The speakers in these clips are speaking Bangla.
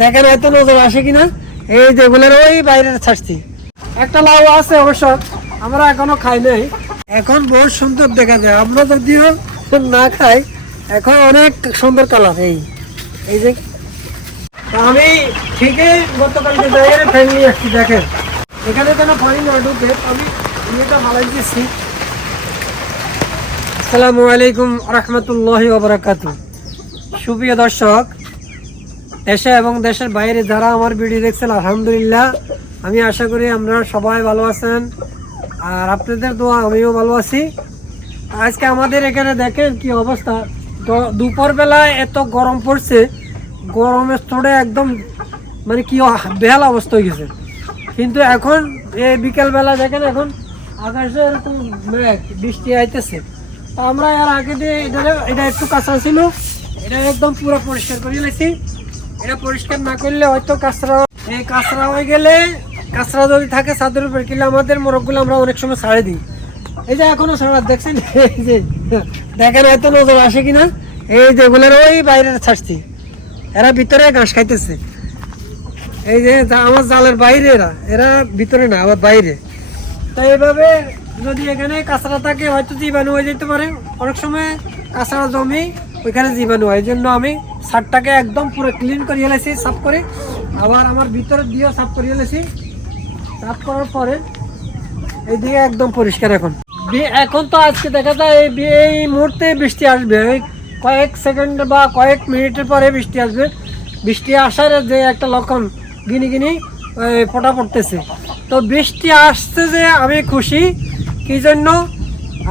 দেখেন এত নজর আসে কিনা? এই যেগুলোর ওই বাইরে ছাড়ছি। একটা লাউ আছে অবশ্য, আমরা এখনও খাই নাই। এখন বহুত সুন্দর দেখা যায়। আমরা যদিও না খাই, এখন অনেক সুন্দর কালার এই। এই যে আমি ঠিকই গতকালকে জায়গায় ফ্যান নিয়ে আসছি, দেখেন। এখানে যেন পানি না ঢুকে আমি ইয়েটা মালাই দিচ্ছি আসসালামু আলাইকুম রহমতুল্লাহ ওবরাকাতু সুপ্রিয় দর্শক দেশে এবং দেশের বাইরে যারা আমার ভিডিও দেখছেন, আলহামদুলিল্লাহ। আমি আশা করি আমরা সবাই ভালো আছেন। আর আপনাদের দোয়া, আমিও ভালো আছি। আজকে আমাদের এখানে দেখেন কি অবস্থা। দুপুরবেলায় এত গরম পড়ছে, গরমের স্তরে একদম মানে কি বেহাল অবস্থা হয়ে গেছে। কিন্তু এখন এই বিকেলবেলা দেখেন এখন আকাশে এরকম মেঘ বৃষ্টি আইতেছে। তো আমরা এর আগে দিয়ে এটা একটু কাঁচা ছিল, এটা একদম পুরো পরিষ্কার করে নিয়েছি এটা পরিষ্কার না করলে হয়তো কাঁচরা এই কাঁচরা হয়ে গেলে কাঁচরা যদি থাকে ছাদের উপরে কিলে আমাদের মোরগগুলো আমরা অনেক সময় ছাড়ে দিই। এই যে এখনও ছাড়া, দেখছেন? এই যে, দেখেন এত নজর আসে কিনা? এই যেগুলোর ওই বাইরে ছাড়ছি। এরা ভিতরে ঘাস খাইতেছে। এই যে আমার জালের বাইরে এরা। এরা ভিতরে না, আবার বাইরে। তো এইভাবে যদি এখানে কাঁচরা থাকে, হয়তো জীবাণু হয়ে যেতে পারে। অনেক সময় কাঁচরা জমি ওইখানে জীবাণু হয়। এই জন্য আমি সারটাকে একদম পুরো ক্লিন করে এলেছি সাফ করে। আবার আমার ভিতরে দিয়েও সাফ করে এলেছি সাফ করার পরে এইদিকে একদম পরিষ্কার এখন। এখন তো আজকে দেখা যায় এই মুহূর্তে বৃষ্টি আসবে। এই কয়েক সেকেন্ড বা কয়েক মিনিটের পরে বৃষ্টি আসবে। বৃষ্টি আসার যে একটা লক্ষণ, গিনি গিনি ফোঁটা পড়তেছে। তো বৃষ্টি আসছে যে আমি খুশি। কি জন্য?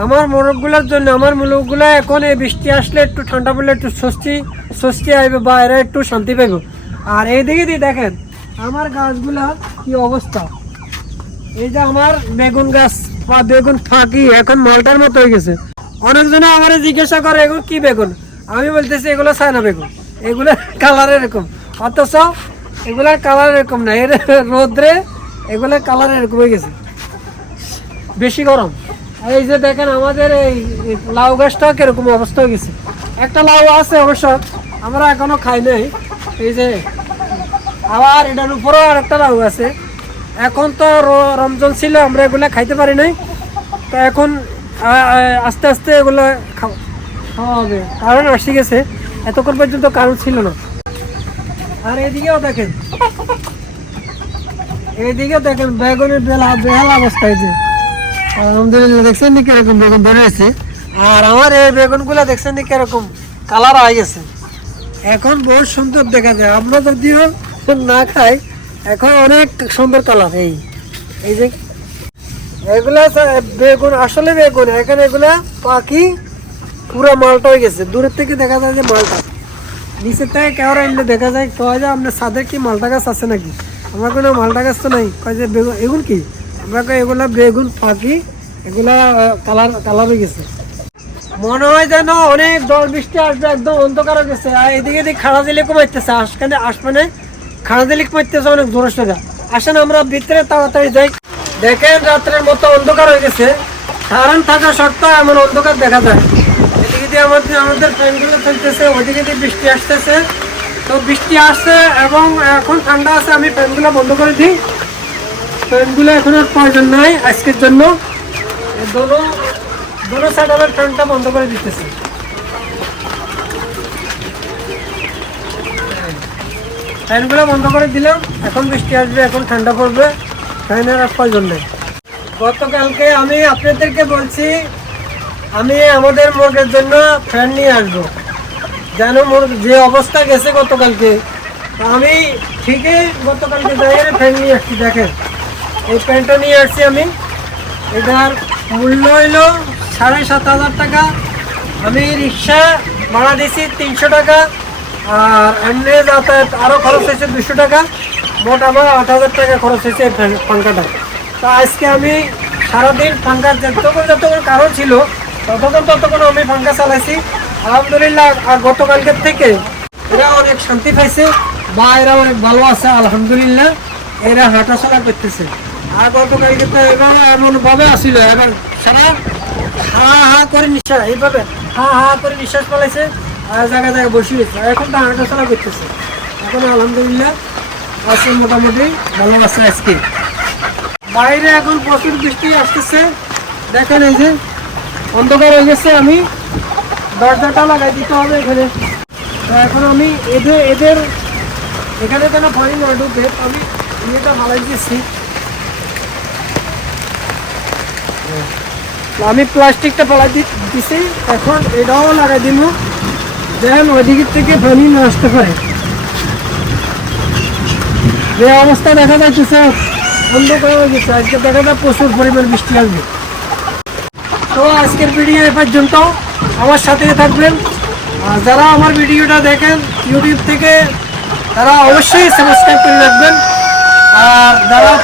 আমার মোরগগুলোর জন্য, আমার মোরগগুলো এখন এই বৃষ্টি আসলে একটু ঠান্ডা পড়লে একটু স্বস্তি স্বস্তি আসবে বা এরা একটু শান্তি পাইব। আর এইদিকে দিয়ে দেখেন, আমার গাছগুলা কি অবস্থা। এই যে আমার বেগুন গাছ বা বেগুন ফাঁকি এখন মালটার মতো হয়ে গেছে। অনেকজনে আমার জিজ্ঞাসা করে, এগুলো কি বেগুন? আমি বলতেছি, এগুলো চায়না বেগুন। এগুলো কালার এরকম। অথচ এগুলার কালার এরকম না। এর রোদ্রে এগুলোর কালার এরকম হয়ে গেছে। বেশি গরম। এই যে দেখেন আমাদের এই লাউ গাছটা কীরকম অবস্থা হয়ে গেছে। একটা লাউ আছে অবশ্য, আমরা এখনও খাই নাই। এই যে, আবার এটার উপরেও আর একটা লাউ আছে। এখন তো রমজান ছিল, আমরা এগুলো খাইতে পারি নাই। তো এখন আস্তে আস্তে এগুলো খাওয়া হবে। কারণ আসি গেছে, এতক্ষণ পর্যন্ত কারণ ছিল না। আর এদিকেও দেখেন এইদিকে দেখেন, বেগুনের বেলা, বেহাল অবস্থা হয়েছে। আলহামদুলিল্লাহ দেখছেন নি কীরকম বেগুন বেরিয়েছে আর আমার এই বেগুনগুলো দেখছেন নি কীরকম? কালার হয়ে গেছে। এখন বহুত সুন্দর দেখা যায়। আমরা যদিও না খাই এখন অনেক সুন্দর কালার এই। এই যে এগুলা বেগুন আসলে বেগুন এখানে এগুলা পাখি পুরো মালটা হয়ে গেছে। দূরের থেকে দেখা যায় যে মালটা। নিচের থেকে কেউ এমনি দেখা যায় কয় যে আপনার সাথে কি মালটা গাছ আছে নাকি? আমার কোনো মালটা গাছ তো নাই। কয় যে বেগুন এগুন কি? আমরা এগুলা বেগুন, পাখি, এগুলা কালার কালার হয়ে গেছে। মনে হয় যেন অনেক জল বৃষ্টি আসবে, একদম অন্ধকার হয়ে গেছে। আর এদিকে এদিকে খাড়া দিলে কমাইতেছে, আসখানে আসমানে খাড়া দিলে কমাইতেছে অনেক জোরে সোজা। আসেন আমরা ভিতরে তাড়াতাড়ি যাই। দেখেন রাত্রের মতো অন্ধকার হয়ে গেছে। কারণ থাকা সত্ত্বেও এমন অন্ধকার দেখা যায়। এদিকে দিয়ে আমাদের আমাদের ফ্যানগুলো চলতেছে ওইদিকে দিয়ে বৃষ্টি আসতেছে। তো বৃষ্টি আসছে এবং এখন ঠান্ডা আছে, আমি ফ্যানগুলো বন্ধ করে দিই। ফ্যানগুলো এখন আর প্রয়োজন নাই। আজকের জন্য দোনো দোনো সাইড আমার বন্ধ করে দিতেছে। ফ্যানগুলো বন্ধ করে দিলাম। এখন বৃষ্টি আসবে, এখন ঠান্ডা পড়বে। ফ্যানের আর প্রয়োজন নেই। গতকালকে আমি আপনাদেরকে বলছি, আমি আমাদের মুরগের জন্য ফ্যান নিয়ে আসব। যেন মোর যে অবস্থা গেছে গতকালকে, আমি ঠিকই গতকালকে জায়গায় ফ্যান নিয়ে আসছি, দেখেন। এই প্যান্টটা নিয়ে আসছি আমি। এটার মূল্য হইল সাড়ে সাত হাজার টাকা। আমি রিক্সা ভাড়া দিয়েছি তিনশো টাকা আর এমনি যাতায়াত আরও খরচ হয়েছে দুশো টাকা। মোট আমার আট হাজার টাকা খরচ হয়েছে এই পাঙ্খাটা তা আজকে আমি সারাদিন পাঙ্খার যতক্ষণ যতক্ষণ কারণ ছিল, ততক্ষণ ততক্ষণ আমি পাঙ্খা চালাইছি। আলহামদুলিল্লাহ, আর গতকালকের থেকে এরা অনেক শান্তি পাইছে। বা এরা অনেক ভালো আছে, আলহামদুলিল্লাহ। এরা হাঁটাচলা করতেছে। আর এবার এমন ভাবে আসিল, এবার সারা হা হা করে নিঃশ্বাস, এইভাবে করে বসে করতেছে। এখন আলহামদুলিল্লাহ মোটামুটি আজকে। বাইরে এখন প্রচুর বৃষ্টি আসতেছে। দেখেন এই যে অন্ধকার হয়ে গেছে, আমি দরজাটা লাগাই দিতে হবে এখানে। তো এখন আমি এদের এদের এখানে কেন পানি না ঢুকে, আমি ইয়েটা ফালাই দিচ্ছি তো আমি প্লাস্টিকটা ফালাই দি- দিছি, এখন এটাও লাগাই দিব দেখেন, ওইদিকের থেকে পানি না আসতে পারে যে অবস্থা দেখা যাচ্ছে অন্ধকার হয়ে গেছে। আজকে দেখা যায় প্রচুর পরিমাণ বৃষ্টি আসবে তো আজকের ভিডিও এ পর্যন্ত আমার সাথে থাকবেন। আর যারা আমার ভিডিওটা দেখেন ইউটিউব থেকে, তারা অবশ্যই সাবস্ক্রাইব করে রাখবেন। আর যারা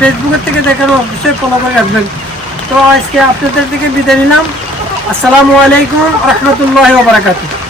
ফেসবুকের থেকে দেখেন, অবশ্যই ফলো করে রাখবেন। তো আজকে আপনাদের থেকে বিদায় নিলাম। আসসালামু আলাইকুম রহমতুল্লাহ বারাকাতুহ।